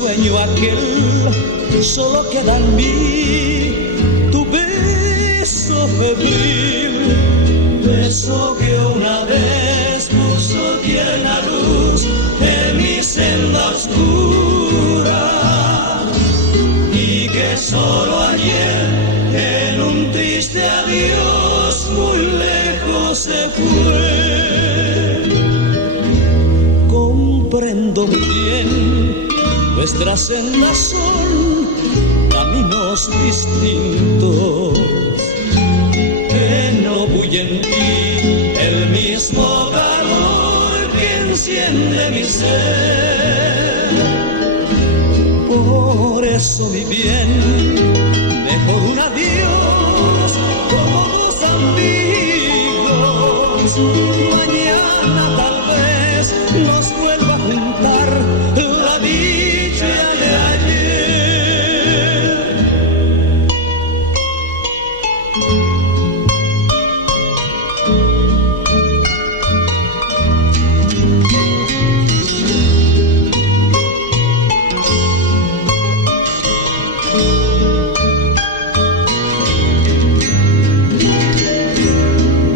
sueño aquel, solo queda en mí tu beso febril, beso que una vez puso tierna luz en mi senda oscura y que solo ayer en un triste adiós muy lejos se fue. Comprendo muy bien, nuestras sendas son caminos distintos, que no bulle en ti el mismo calor que enciende mi ser. Por eso, mi bien, mejor un adiós como dos amigos. Mañana tal vez nos vuelva a juntar la dicha de ayer.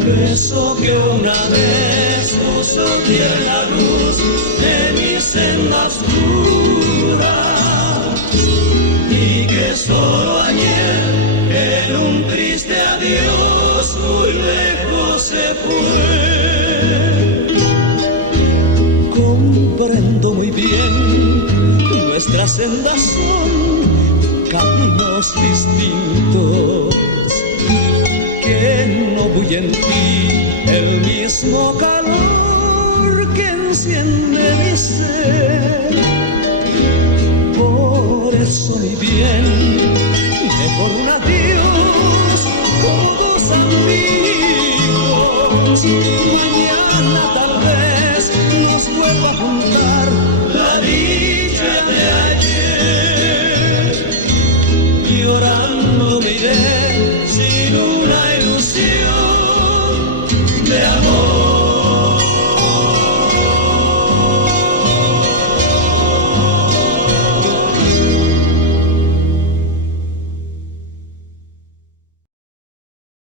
Beso que una vez puso tierna luz de mi senda oscura y que solo ayer en un triste adiós muy lejos se fue. Comprendo muy bien, nuestras sendas son caminos distintos, que no bulle en ti el mismo calor que enciende mi ser. Por eso, mi bien, mejor un adiós como dos amigos. Mañana tal vez nos vuelva a juntar la dicha de ayer. Llorando me iré